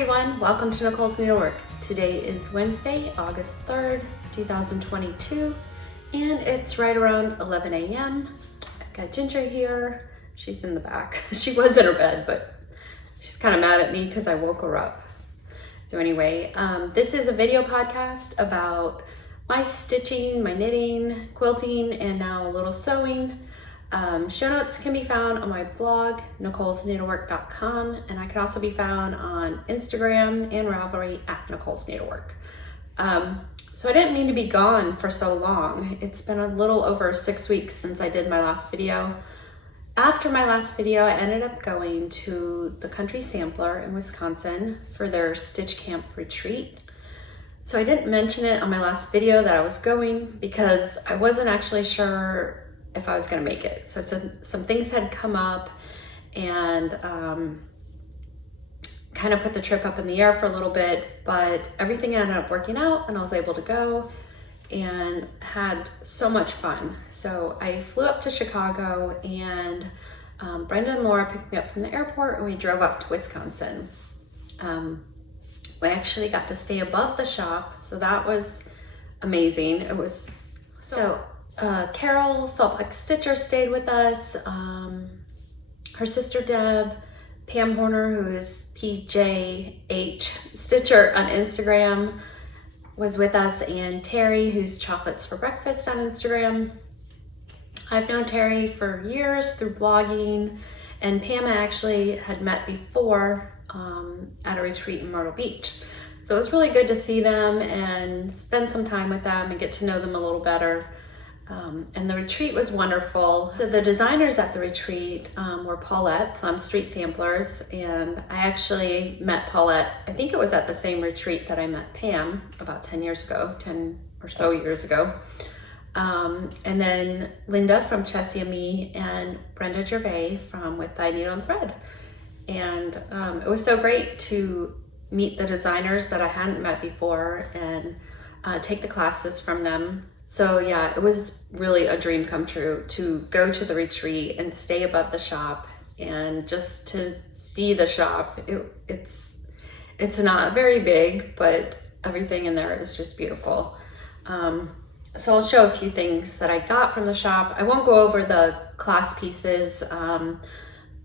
everyone, welcome to Nicole's Needlework. Today is Wednesday, August 3rd, 2022, and it's right around 11 a.m. I've got Ginger here. She's in the back. She was in her bed, but she's kind of mad at me because I woke her up. So anyway, this is a video podcast about my stitching, my knitting, quilting, and now a little sewing. Show notes can be found on my blog, nicolesneedlework.com, and I can also be found on Instagram and Ravelry at Nicole's Needlework. So I didn't mean to be gone for so long. It's been a little over 6 weeks since I did my last video. After my last video, I ended up going to the Country Sampler in Wisconsin for their Stitch Camp retreat. So I didn't mention it on my last video that I was going because I wasn't actually sure if I was gonna make it. So some things had come up and kind of put the trip up in the air for a little bit, but everything ended up working out and I was able to go and had so much fun. So I flew up to Chicago and Brenda and Laura picked me up from the airport and we drove up to Wisconsin. We actually got to stay above the shop, so that was amazing. It was Carol, Salt Black Stitcher, stayed with us. Her sister Deb, Pam Horner, who is PJH Stitcher on Instagram, was with us, and Terry, who's Chocolates for Breakfast on Instagram. I've known Terry for years through blogging, and Pam I actually had met before at a retreat in Myrtle Beach. So it was really good to see them and spend some time with them and get to know them a little better. And the retreat was wonderful. So the designers at the retreat were Paulette, Plum Street Samplers, and I actually met Paulette, I think it was at the same retreat that I met Pam about 10 or so years ago. And then Linda from Chessie and Me, and Brenda Gervais from With Thy Needle and Thread. And it was so great to meet the designers that I hadn't met before and take the classes from them. So yeah, it was really a dream come true to go to the retreat and stay above the shop and just to see the shop. It's not very big, but everything in there is just beautiful. So I'll show a few things that I got from the shop. I won't go over the class pieces.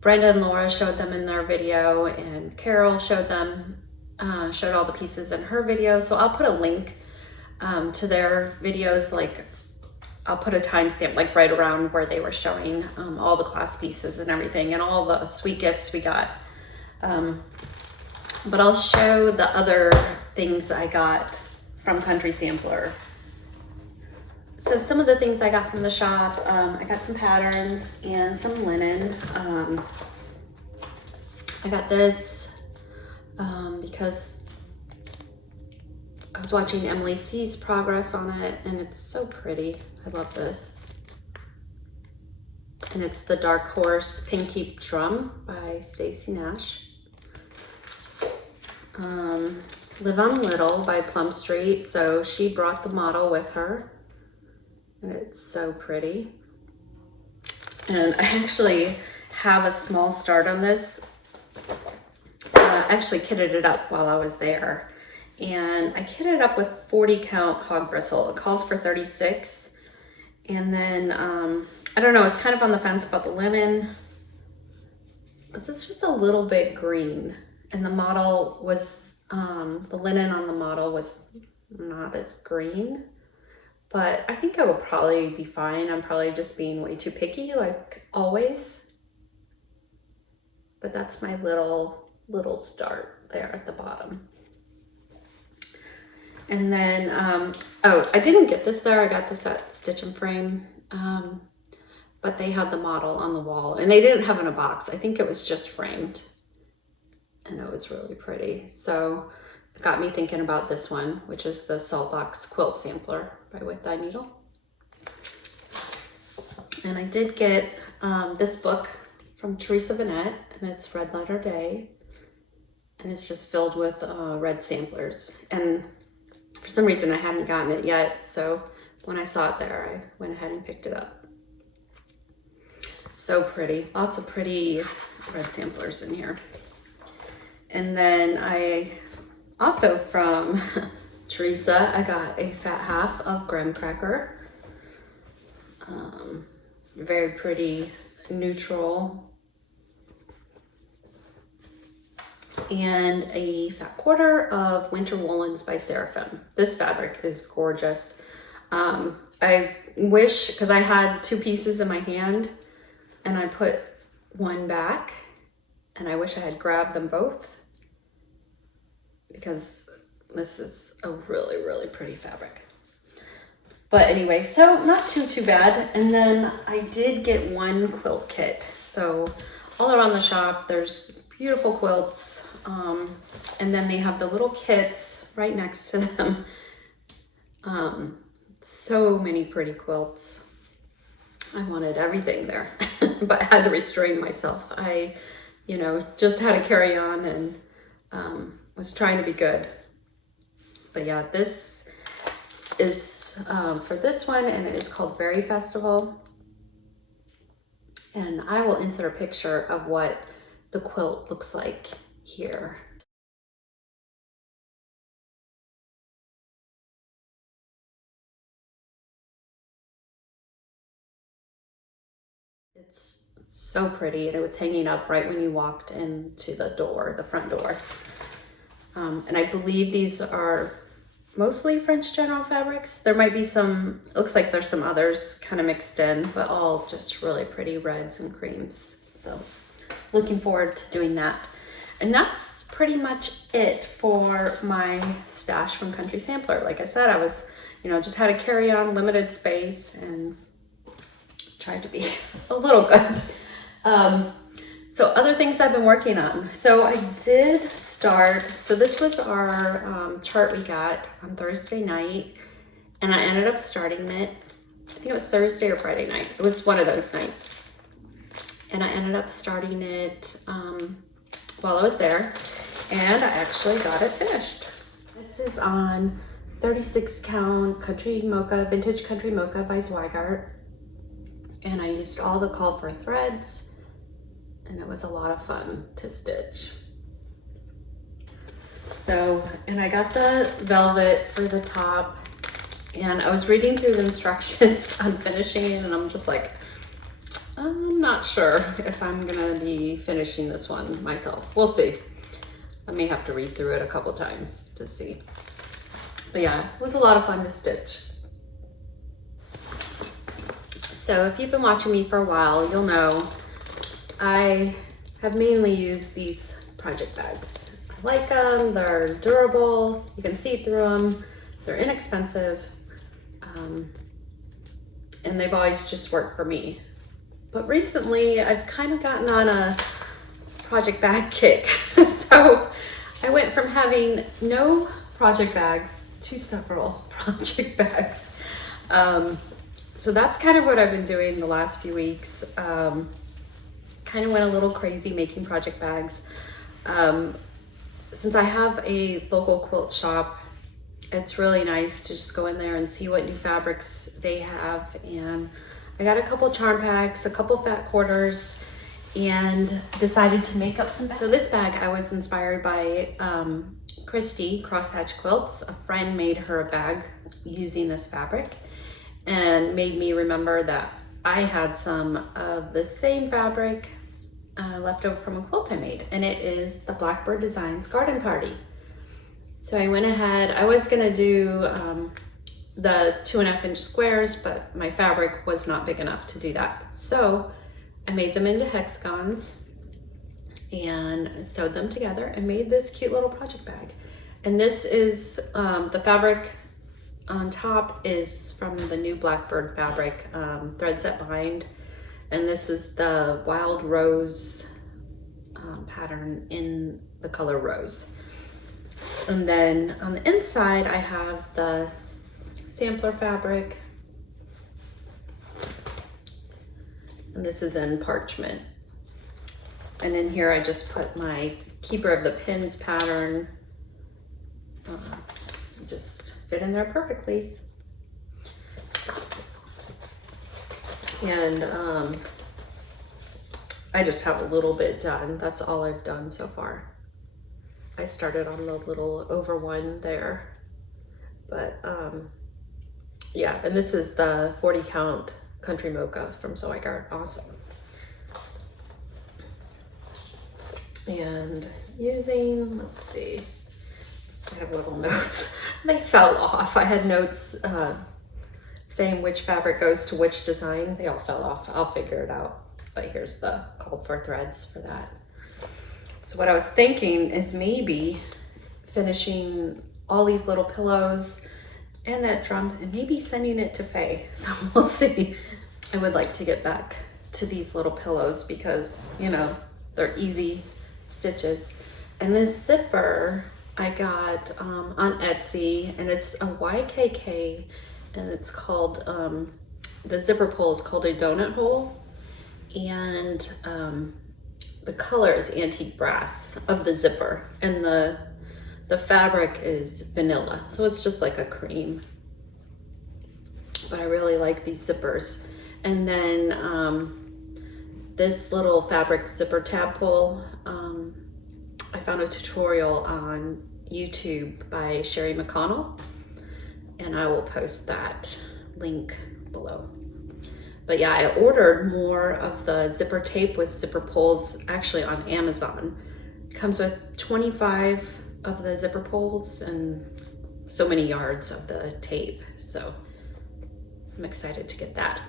Brenda and Laura showed them in their video, and Carol showed all the pieces in her video. So I'll put a link to their videos, like I'll put a timestamp like right around where they were showing all the class pieces and everything and all the sweet gifts we got. But I'll show the other things I got from Country Sampler. So some of the things I got from the shop, I got some patterns and some linen. I got this because I was watching Emily C's progress on it, and it's so pretty. I love this. And it's the Dark Horse Pinky Drum by Stacey Nash. Live on Little by Plum Street. So she brought the model with her, and it's so pretty. And I actually have a small start on this. I actually kitted it up while I was there. And I kitted it up with 40 count hog bristle. It calls for 36. And then, I don't know, it's kind of on the fence about the linen, but it's just a little bit green. And the model was, the linen on the model was not as green, but I think it will probably be fine. I'm probably just being way too picky, like always. But that's my little start there at the bottom. And then, I didn't get this there. I got this at Stitch and Frame, but they had the model on the wall and they didn't have it in a box. I think it was just framed, and it was really pretty. So it got me thinking about this one, which is the Saltbox Quilt Sampler by With Thy Needle. And I did get this book from Teresa Vanette, and it's Red Letter Day, and it's just filled with red samplers. And for some reason I hadn't gotten it yet, so when I saw it there, I went ahead and picked it up. So pretty, lots of pretty red samplers in here. And then I also from Teresa, I got a fat half of graham cracker. Very pretty neutral. And a fat quarter of winter woolens by Seraphim. This fabric is gorgeous. I wish, because I had 2 pieces in my hand and I put one back, and I wish I had grabbed them both, because this is a really, really pretty fabric. But anyway, so not too bad. And then I did get one quilt kit. So all around the shop, there's beautiful quilts. And then they have the little kits right next to them. So many pretty quilts. I wanted everything there, but I had to restrain myself. I, just had to carry on and was trying to be good. But yeah, this is for this one, and it is called Berry Festival. And I will insert a picture of what the quilt looks like here. It's so pretty, and it was hanging up right when you walked into the door, the front door. And I believe these are mostly French General fabrics. There might be some, it looks like there's some others kind of mixed in, but all just really pretty reds and creams. So looking forward to doing that. And that's pretty much it for my stash from Country Sampler. Like I said, I was, just had to carry on, limited space, and tried to be a little good. So other things I've been working on. So I did start, so this was our chart we got on Thursday night, and I ended up starting it, I think it was Thursday or Friday night. It was one of those nights. And I ended up starting it while I was there, and I actually got it finished. This is on 36 count Country Mocha, Vintage Country Mocha by Zweigart. And I used all the called for threads, and it was a lot of fun to stitch. So, and I got the velvet for the top, and I was reading through the instructions on finishing, and I'm just like, I'm not sure if I'm gonna be finishing this one myself. We'll see. I may have to read through it a couple times to see. But yeah, it was a lot of fun to stitch. So if you've been watching me for a while, you'll know I have mainly used these project bags. I like them, they're durable, you can see through them, they're inexpensive, and they've always just worked for me. But recently I've kind of gotten on a project bag kick. So I went from having no project bags to several project bags. So that's kind of what I've been doing the last few weeks. Kind of went a little crazy making project bags. Since I have a local quilt shop, it's really nice to just go in there and see what new fabrics they have. And I got a couple charm packs, a couple fat quarters, and decided to make up some bags. So this bag I was inspired by Christy, Crosshatch Quilts. A friend made her a bag using this fabric, and made me remember that I had some of the same fabric left over from a quilt I made, and it is the Blackbird Designs Garden Party. So I went ahead, I was gonna do the 2.5 inch squares, but my fabric was not big enough to do that. So I made them into hexagons and sewed them together and made this cute little project bag. And this is the fabric on top is from the new Blackbird fabric, thread set bind, and this is the wild rose pattern in the color rose. And then on the inside I have the sampler fabric, and this is in parchment. And in here I just put my Keeper of the Pins pattern, just fit in there perfectly. And I just have a little bit done. That's all I've done so far. I started on the little over one there, but yeah, and this is the 40 count country mocha from Zoigart, awesome. And using, let's see, I have little notes. They fell off. I had notes saying which fabric goes to which design. They all fell off. I'll figure it out. But here's the called for threads for that. So what I was thinking is maybe finishing all these little pillows and that drum and maybe sending it to Faye. So we'll see. I would like to get back to these little pillows because, you know, they're easy stitches. And this zipper I got on Etsy, and it's a YKK, and it's called, the zipper pull is called a donut hole, and the color is antique brass of the zipper, and the fabric is vanilla, so it's just like a cream. But I really like these zippers. And then this little fabric zipper tab pull, I found a tutorial on YouTube by Sherry McConnell, and I will post that link below. But yeah, I ordered more of the zipper tape with zipper pulls actually on Amazon. It comes with 25 of the zipper pulls and so many yards of the tape. So I'm excited to get that.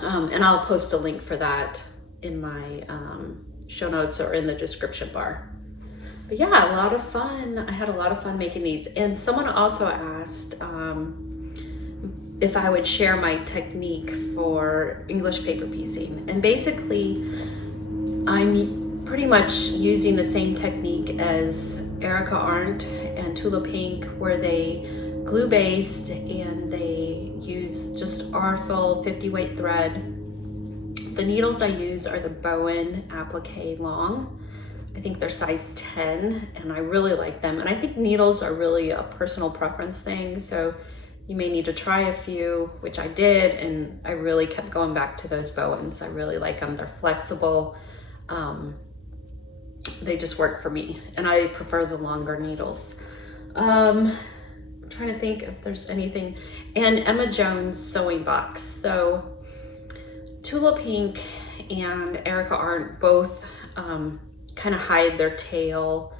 And I'll post a link for that in my show notes or in the description bar. But yeah, a lot of fun. I had a lot of fun making these. And someone also asked if I would share my technique for English paper piecing. And basically, I'm pretty much using the same technique as Erica Arndt and Tula Pink, where they glue based and they use just Arfil 50 weight thread. The needles I use are the Bowen applique long. I think they're size 10 and I really like them. And I think needles are really a personal preference thing. So you may need to try a few, which I did, and I really kept going back to those Bowens. I really like them. They're flexible. They just work for me, and I prefer the longer needles. I'm trying to think if there's anything. And Emma Jones sewing box. So Tula Pink and Erica Arndt both kind of hide their tail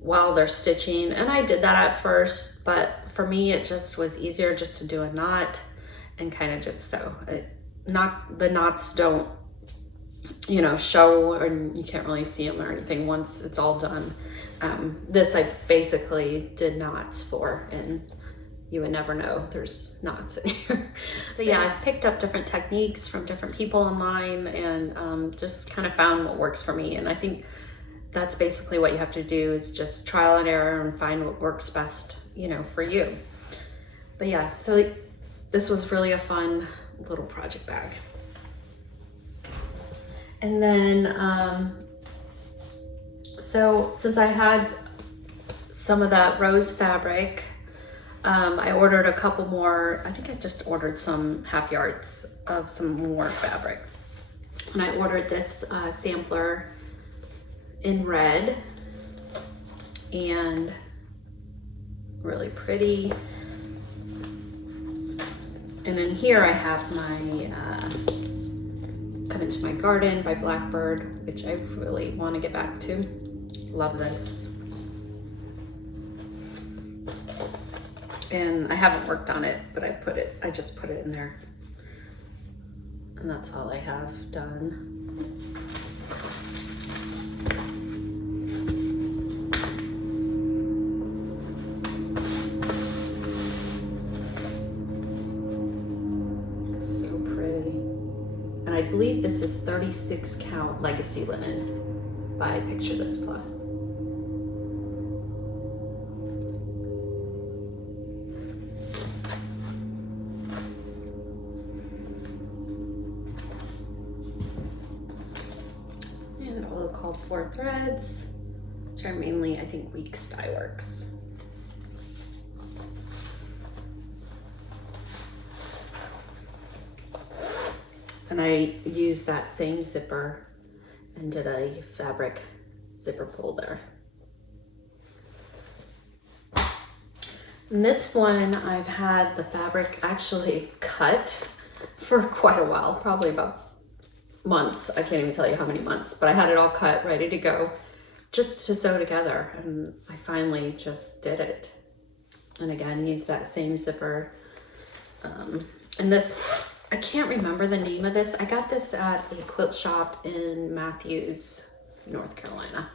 while they're stitching, and I did that at first, but for me it just was easier just to do a knot and kind of just sew it. The knots don't, you know, show, or you can't really see them or anything once it's all done. This I basically did knots for, and you would never know there's knots in here. So yeah, I picked up different techniques from different people online, and just kind of found what works for me. And I think that's basically what you have to do, is just trial and error and find what works best, you know, for you. But yeah, so this was really a fun little project bag. And then, so since I had some of that rose fabric, I ordered a couple more. I think I just ordered some half yards of some more fabric. And I ordered this sampler in red, and really pretty. And then here I have my Come Into My Garden by Blackbird, which I really want to get back to. Love this. And I haven't worked on it, but I just put it in there. And that's all I have done. Oops. I believe this is 36 count legacy linen by Picture This Plus. And all the called for threads, which are mainly, I think, Weeks Dye Works. And I used that same zipper and did a fabric zipper pull there. And this one, I've had the fabric actually cut for quite a while, probably about months. I can't even tell you how many months, but I had it all cut, ready to go, just to sew together. And I finally just did it. And again, use that same zipper. And this, I can't remember the name of this. I got this at a quilt shop in Matthews, North Carolina.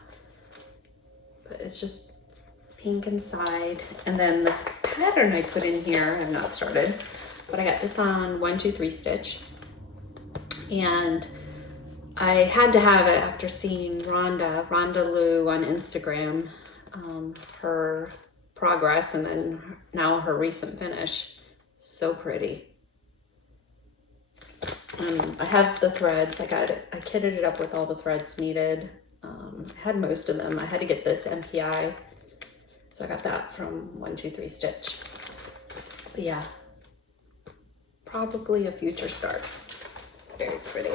But it's just pink inside. And then the pattern I put in here, I've not started, but I got this on 1, 2, 3 stitch. And I had to have it after seeing Rhonda Lou on Instagram, her progress, and then now her recent finish. So pretty. I have the threads. I kitted it up with all the threads needed. I had most of them. I had to get this MPI, so I got that from 1, 2, 3 stitch. But yeah, probably a future start. Very pretty.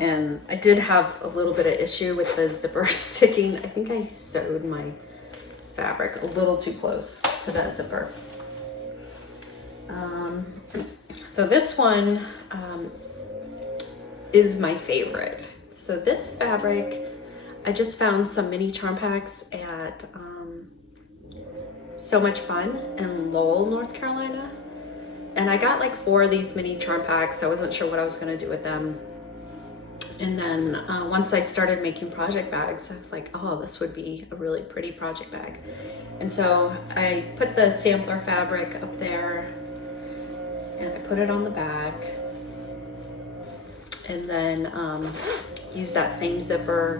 And I did have a little bit of issue with the zipper sticking. I think I sewed my fabric a little too close to that zipper. So this one is my favorite. So this fabric, I just found some mini charm packs at So Much Fun in Lowell, North Carolina. And I got like 4 of these mini charm packs. I wasn't sure what I was gonna do with them. And then once I started making project bags, I was like, oh, this would be a really pretty project bag. And so I put the sampler fabric up there and I put it on the back. And then used that same zipper.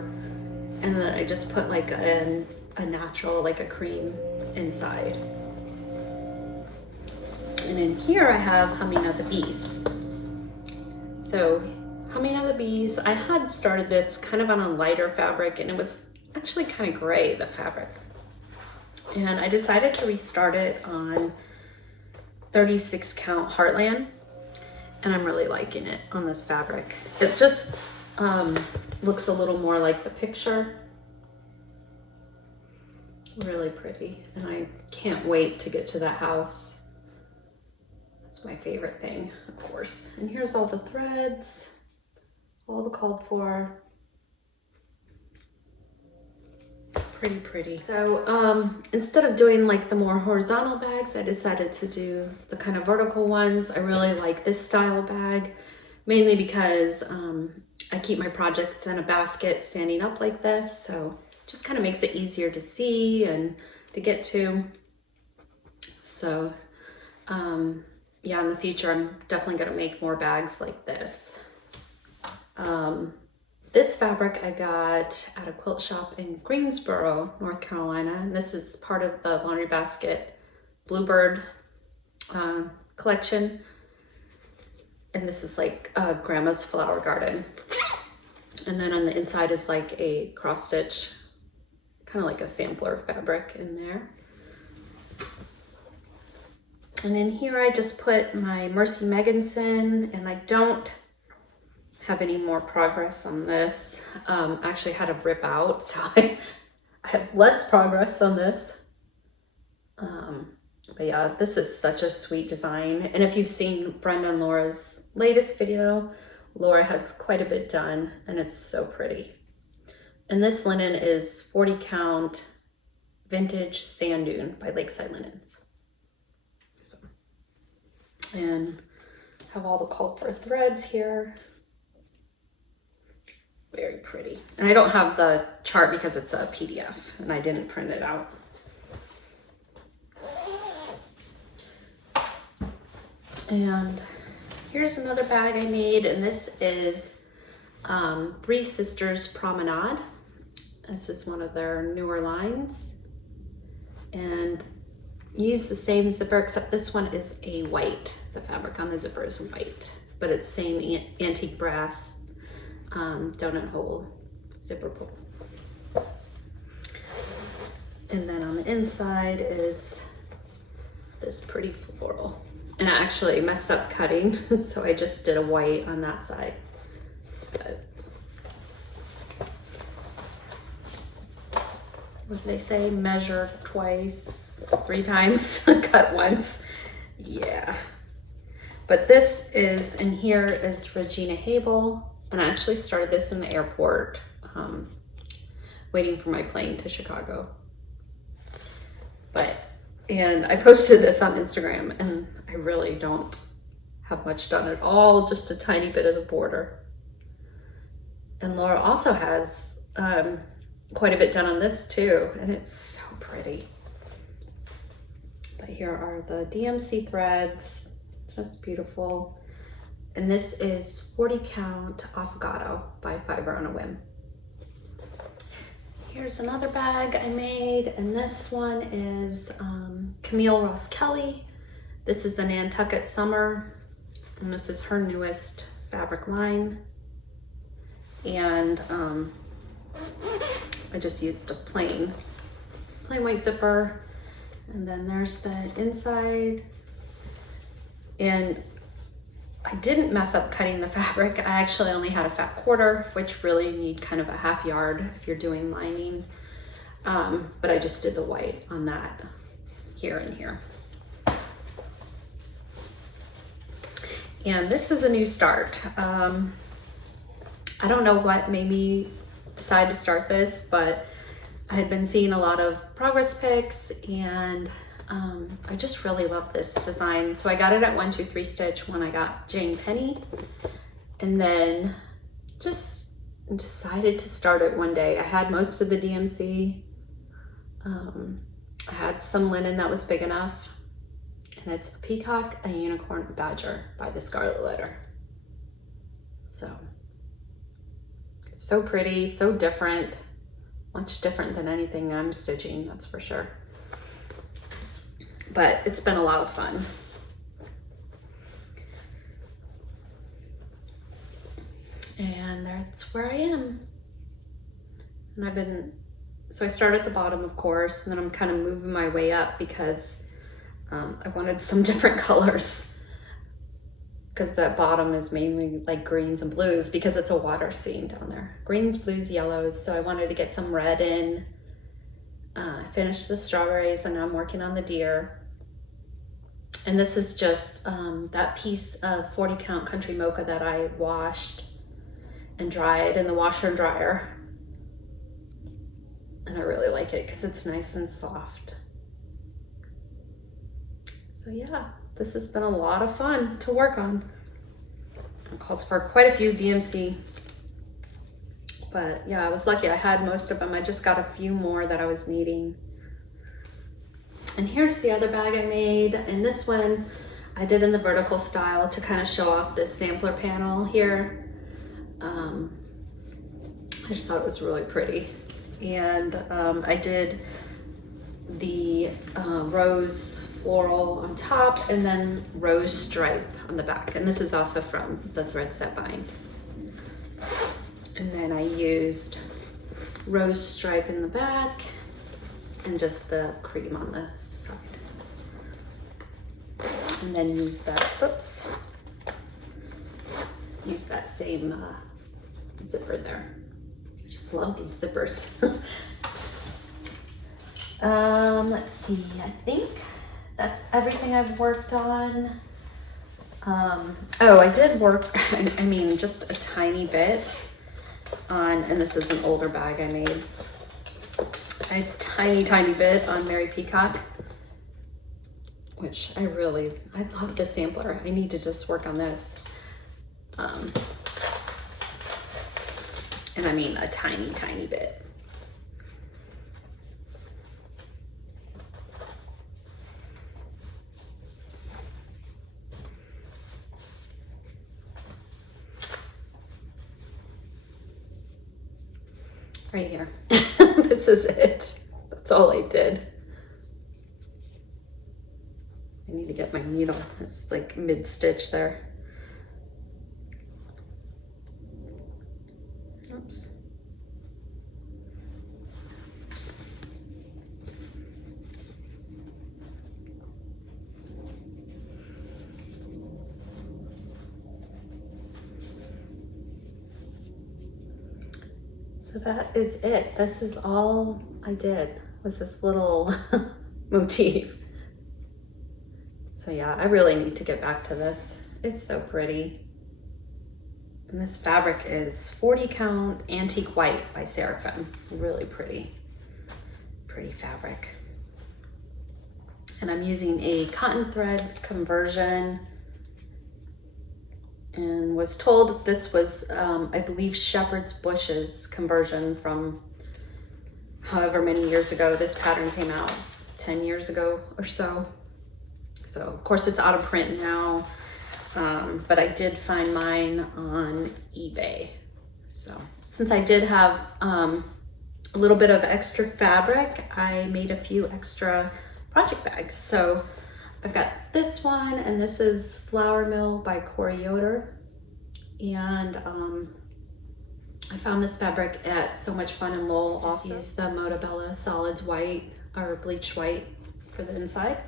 And then I just put like a natural, like a cream inside. And in here I have Humming of the Bees. So Humming of the Bees, I had started this kind of on a lighter fabric and it was actually kind of gray, the fabric. And I decided to restart it on 36 count Heartland. And I'm really liking it on this fabric. It just looks a little more like the picture. Really pretty. And I can't wait to get to that house. That's my favorite thing, of course. And here's all the threads. All the called for. Pretty. So instead of doing like the more horizontal bags, I decided to do the kind of vertical ones. I really like this style bag, mainly because I keep my projects in a basket standing up like this. So it just kind of makes it easier to see and to get to. So yeah, in the future, I'm definitely gonna make more bags like this. This fabric I got at a quilt shop in Greensboro, North Carolina. And this is part of the Laundry Basket Bluebird collection. And this is like Grandma's Flower Garden. And then on the inside is like a cross stitch, kind of like a sampler fabric in there. And in here I just put my Mercy Megginson, and I don't have any more progress on this. I actually had to rip out, so I have less progress on this. But yeah, this is such a sweet design. And if you've seen Brenda and Laura's latest video, Laura has quite a bit done and it's so pretty. And this linen is 40 count vintage sand dune by Lakeside Linens. So, and have all the called for threads here. Very pretty. And I don't have the chart because it's a PDF and I didn't print it out. And here's another bag I made, and this is Three Sisters Promenade. This is one of their newer lines. And use the same zipper, except this one is a white. The fabric on the zipper is white, but it's same antique brass donut hole zipper pull. And then on the inside is this pretty floral. And I actually messed up cutting, so I just did a white on that side. But what do they say? Measure twice, 3 times, cut once. Yeah. But this is, and here is Regina Hable. And I actually started this in the airport, waiting for my plane to Chicago. And I posted this on Instagram, and I really don't have much done at all, just a tiny bit of the border. And Laura also has quite a bit done on this too, and it's so pretty. But here are the DMC threads, just beautiful. And this is 40 count Affogato by Fiber on a Whim. Here's another bag I made, and this one is Camille Ross Kelly. This is the Nantucket Summer, and this is her newest fabric line. And I just used a plain white zipper, and then there's the inside. And I didn't mess up cutting the fabric. I actually only had a fat quarter, which really you need kind of a half yard if you're doing lining. But I just did the white on that here and here. And this is a new start. I don't know what made me decide to start this, but I had been seeing a lot of progress pics, and I just really love this design. So I got it at 1-2-3 Stitch when I got Jane Penny, and then just decided to start it one day. I had most of the DMC. I had some linen that was big enough, and it's a peacock, a unicorn, a badger by the Scarlet Letter. So pretty, so different, much different than anything I'm stitching, that's for sure. But it's been a lot of fun. And that's where I am. And so I started at the bottom, of course, and then I'm kind of moving my way up because I wanted some different colors. Because the bottom is mainly like greens and blues because it's a water scene down there. Greens, blues, yellows. So I wanted to get some red in. I finished the strawberries, and now I'm working on the deer. And this is just that piece of 40 count Country Mocha that I washed and dried in the washer and dryer. And I really like it because it's nice and soft. So yeah, this has been a lot of fun to work on. It calls for quite a few DMC. But yeah, I was lucky. I had most of them. I just got a few more that I was needing. And here's the other bag I made. And this one I did in the vertical style to kind of show off this sampler panel here. I just thought it was really pretty. And I did the rose floral on top and then rose stripe on the back. And this is also from the Thread Set Bind. And then I used rose stripe in the back and just the cream on the side. And then use that same zipper there. I just love these zippers. Let's see, I think that's everything I've worked on. Oh, I did work, I mean, just a tiny bit on, and this is an older bag I made, a tiny bit on Mary Peacock, which I love the sampler. I need to just work on this. And I mean a tiny bit. Right here. This is it. That's all I did. I need to get my needle. It's like mid-stitch there. Oops. So that is it. This is all I did was this little motif. So yeah, I really need to get back to this. It's so pretty. And this fabric is 40 count antique white by Seraphim. Really pretty, pretty fabric. And I'm using a cotton thread conversion, and was told this was, I believe, shepherd's bushes conversion from however many years ago this pattern came out, 10 years ago or so. So of course it's out of print now, but I did find mine on eBay. So since I did have a little bit of extra fabric, I made a few extra project bags. So I've got this one, and this is Flower Mill by Corey Yoder. And I found this fabric at So Much Fun in Lowell. Also used the Motabella Solids white, or bleached white, for the inside.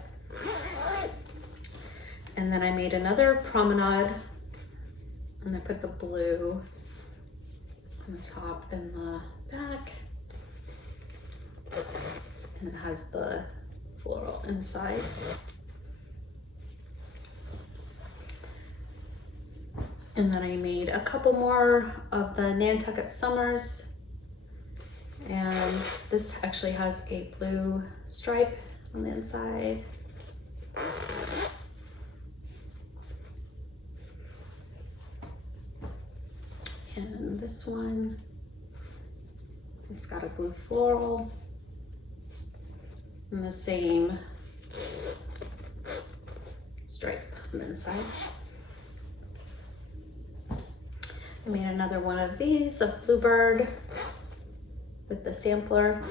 And then I made another promenade, and I put the blue on the top and the back, and it has the floral inside. And then I made a couple more of the Nantucket Summers, and this actually has a blue stripe on the inside. And this one, it's got a blue floral and the same stripe on the inside. I made another one of these, a bluebird with the sampler.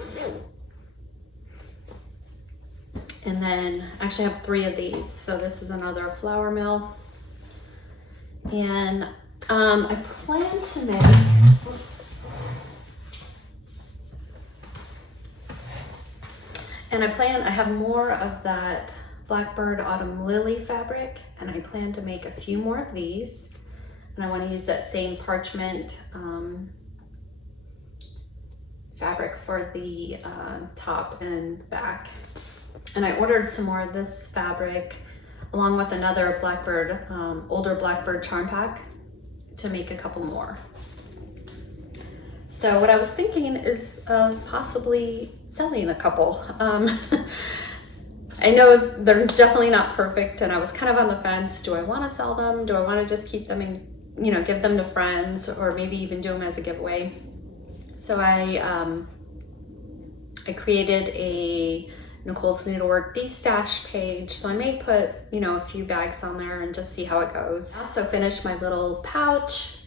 And then actually I have 3 of these. So this is another Flower Mill. And I plan to make, whoops. And I have more of that Blackbird Autumn Lily fabric, and I plan to make a few more of these. And I want to use that same parchment fabric for the top and back. And I ordered some more of this fabric along with another Blackbird, older Blackbird charm pack, to make a couple more. So what I was thinking is of possibly selling a couple. I know they're definitely not perfect, and I was kind of on the fence. Do I want to sell them? Do I want to just keep them and, you know, give them to friends, or maybe even do them as a giveaway? So I created a Nicole's Needlework de-stash page. So I may put, you know, a few bags on there and just see how it goes. I also finished my little pouch,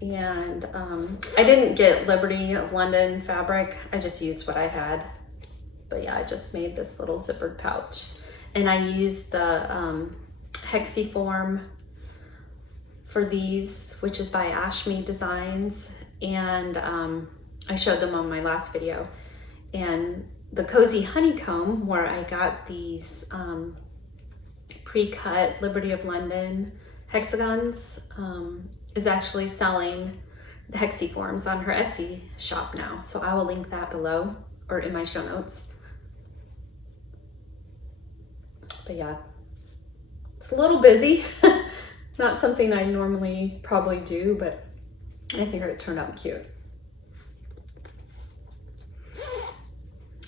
and I didn't get Liberty of London fabric. I just used what I had. But yeah, I just made this little zippered pouch, and I used the hexiform for these, which is by Ashme Designs, and I showed them on my last video. And the Cozy Honeycomb, where I got these pre-cut Liberty of London hexagons, is actually selling the hexiforms on her Etsy shop now. So I will link that below or in my show notes. But yeah, it's a little busy. Not something I normally probably do, but I think it turned out cute.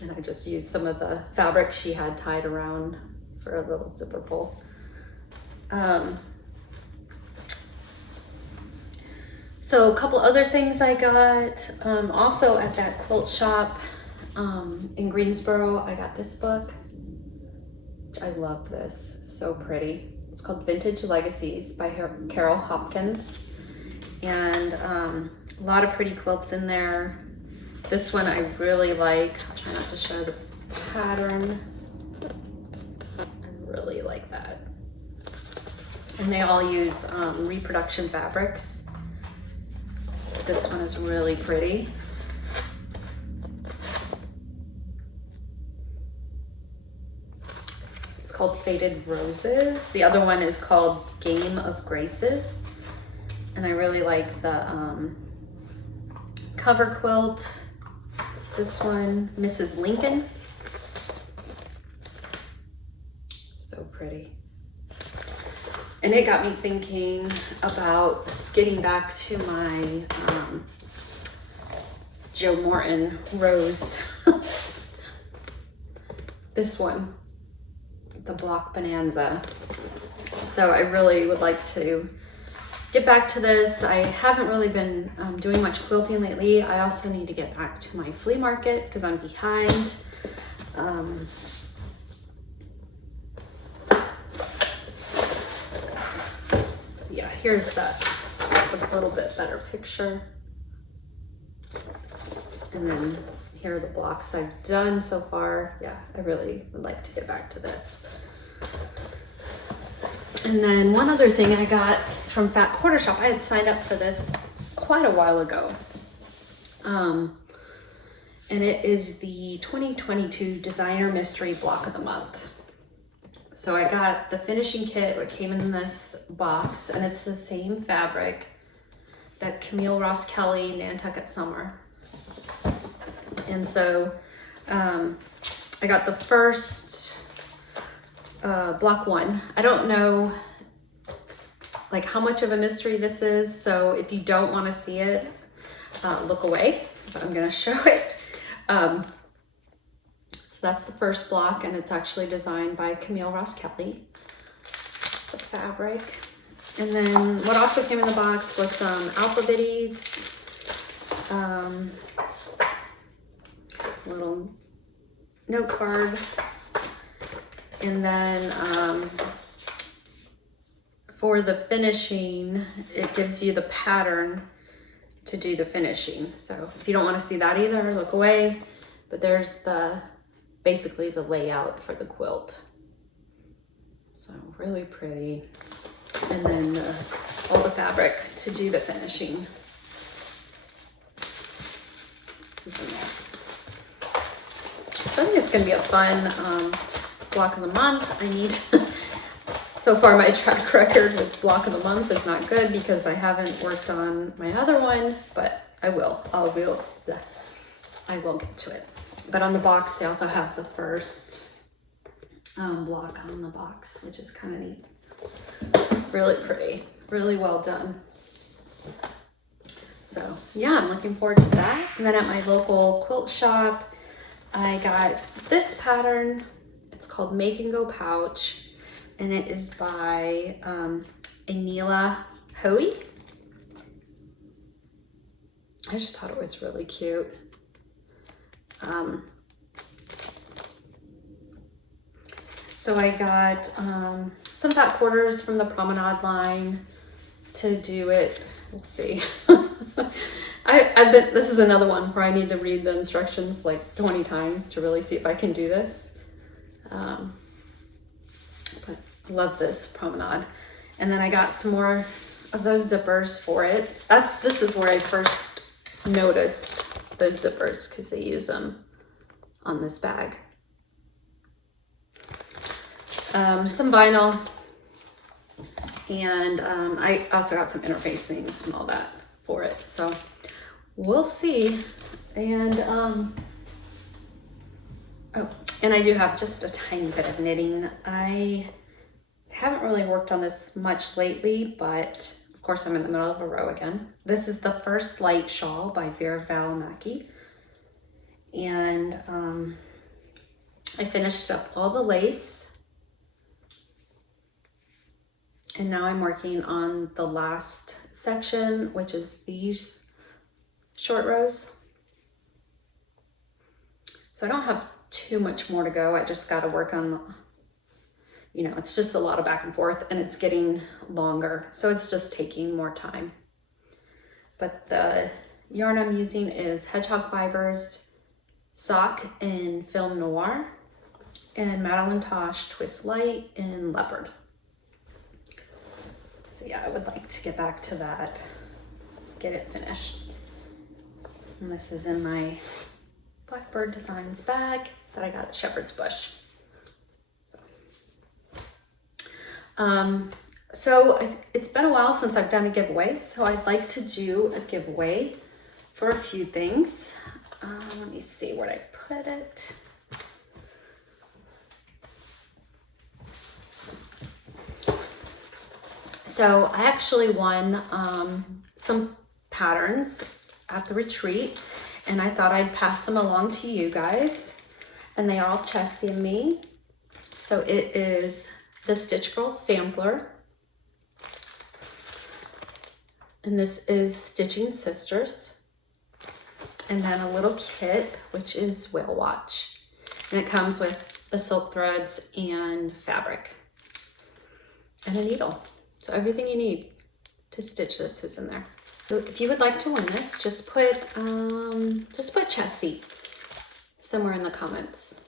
And I just used some of the fabric she had tied around for a little zipper pull. So a couple other things I got. Also at that quilt shop in Greensboro, I got this book. I love this, so pretty. It's called Vintage Legacies by Carol Hopkins. And a lot of pretty quilts in there. This one I really like. I'll try not to show the pattern. I really like that. And they all use reproduction fabrics. This one is really pretty. It's called Faded Roses. The other one is called Game of Graces. And I really like the cover quilt. this one, Mrs. Lincoln. So pretty. And it got me thinking about getting back to my Joe Morton rose. This one, the block bonanza. So I really would like to get back to this. I haven't really been doing much quilting lately. I also need to get back to my flea market because I'm behind. Yeah, here's that, a little bit better picture. And then here are the blocks I've done so far. Yeah, I really would like to get back to this. And then one other thing I got from Fat Quarter Shop, I had signed up for this quite a while ago. And it is the 2022 Designer Mystery Block of the Month. So I got the finishing kit, what came in this box, and it's the same fabric that Camille Ross Kelly Nantucket Summer. And so I got the first block 1. I don't know like how much of a mystery this is, so if you don't want to see it, look away, but I'm gonna show it. So that's the first block, and it's actually designed by Camille Ross Kelly. It's the fabric. And then what also came in the box was some alphabetties, little note card, and then for the finishing, it gives you the pattern to do the finishing. So if you don't want to see that either, look away. But there's basically the layout for the quilt. So really pretty. And then all the fabric to do the finishing is in there. So I think it's gonna be a fun block of the month. I need so far my track record with block of the month is not good because I haven't worked on my other one, but I will get to it. But on the box, they also have the first block on the box, which is kind of neat. Really pretty, really well done. So yeah, I'm looking forward to that. And then at my local quilt shop, I got this pattern. It's called Make and Go Pouch, and it is by Regina Hable. I just thought it was really cute. So I got some fat quarters from the Promenade line to do it. We'll see. This is another one where I need to read the instructions like 20 times to really see if I can do this. But I love this Promenade. And then I got some more of those zippers for it. This is where I first noticed those zippers because they use them on this bag. Some vinyl, and I also got some interfacing and all that for it. So we'll see. And and I do have just a tiny bit of knitting. I haven't really worked on this much lately, but of course I'm in the middle of a row again. This is the First Light shawl by Vera Valimaki. And I finished up all the lace. And now I'm working on the last section, which is these short rows. So I don't have too much more to go. I just got to work on, it's just a lot of back and forth and it's getting longer. So it's just taking more time. But the yarn I'm using is Hedgehog Fibers, Sock in Film Noir, and Madeline Tosh Twist Light in Leopard. So yeah, I would like to get back to that, get it finished. And this is in my Blackbird Designs bag that I got at Shepherd's Bush. So it's been a while since I've done a giveaway, so I'd like to do a giveaway for a few things. Let me see where I put it. So I actually won some patterns at the retreat, and I thought I'd pass them along to you guys. And they are all Chessie and me. So it is the Stitch Girl Sampler. And this is Stitching Sisters. And then a little kit, which is Whale Watch. And it comes with the silk threads and fabric and a needle. So everything you need to stitch this is in there. So if you would like to win this, just put Chessie somewhere in the comments.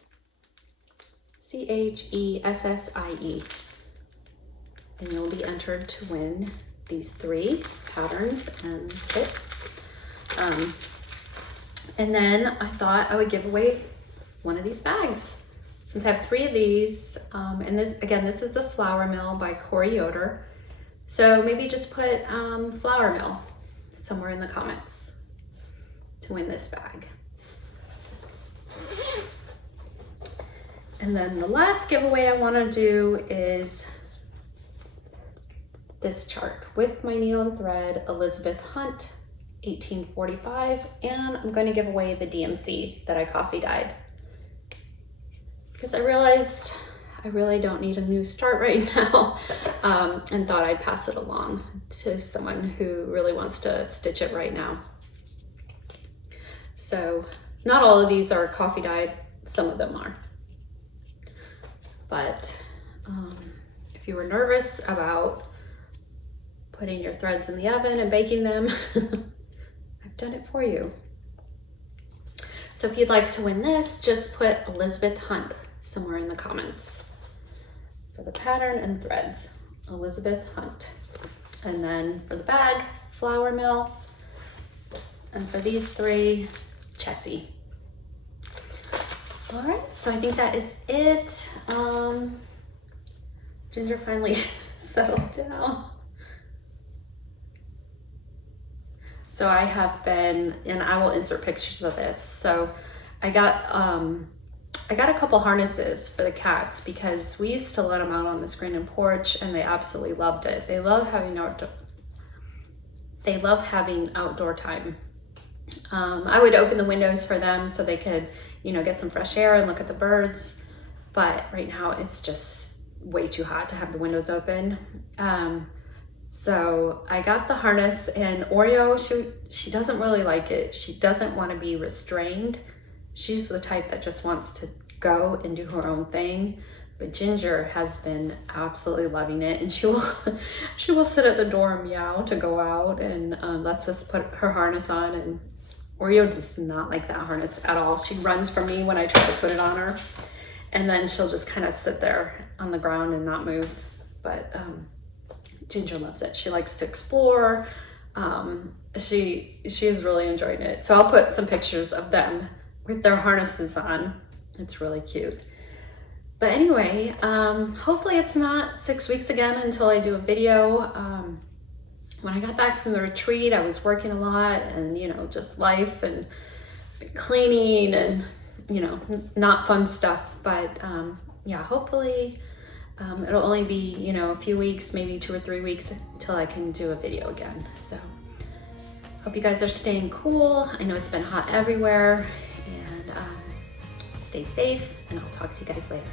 Chessie. And you'll be entered to win these 3 patterns and kit. And then I thought I would give away one of these bags. Since I have 3 of these, and this is the Flour Mill by Corey Yoder. So maybe just put Flour Mill somewhere in the comments to win this bag. And then the last giveaway I want to do is this chart with my needle and thread, Elizabeth Hunt, 1845, and I'm going to give away the DMC that I coffee dyed because I realized I really don't need a new start right now, and thought I'd pass it along to someone who really wants to stitch it right now. So not all of these are coffee dyed, some of them are. But if you were nervous about putting your threads in the oven and baking them, I've done it for you. So if you'd like to win this, just put Elizabeth Hunt somewhere in the comments for the pattern and threads, Elizabeth Hunt. And then for the bag, Flour Mill. And for these 3, Chessie. All right, so I think that is it. Ginger finally settled down. So I have been, and I will insert pictures of this. So I got a couple harnesses for the cats because we used to let them out on the screen and porch, and they absolutely loved it. They love having outdoor time. I would open the windows for them so they could, get some fresh air and look at the birds. But right now it's just way too hot to have the windows open. So I got the harness, and Oreo, she doesn't really like it. She doesn't want to be restrained. She's the type that just wants to go and do her own thing. But Ginger has been absolutely loving it, and she will sit at the door and meow to go out, and lets us put her harness on. And Oreo does not like that harness at all. She runs from me when I try to put it on her, and then she'll just kind of sit there on the ground and not move. But Ginger loves it. She likes to explore. She is really enjoying it. So I'll put some pictures of them with their harnesses on. It's really cute. But anyway, hopefully it's not 6 weeks again until I do a video. When I got back from the retreat, I was working a lot, and just life and cleaning and not fun stuff. But yeah, hopefully it'll only be a few weeks, maybe 2 or 3 weeks until I can do a video again. So hope you guys are staying cool. I know it's been hot everywhere, and stay safe, and I'll talk to you guys later.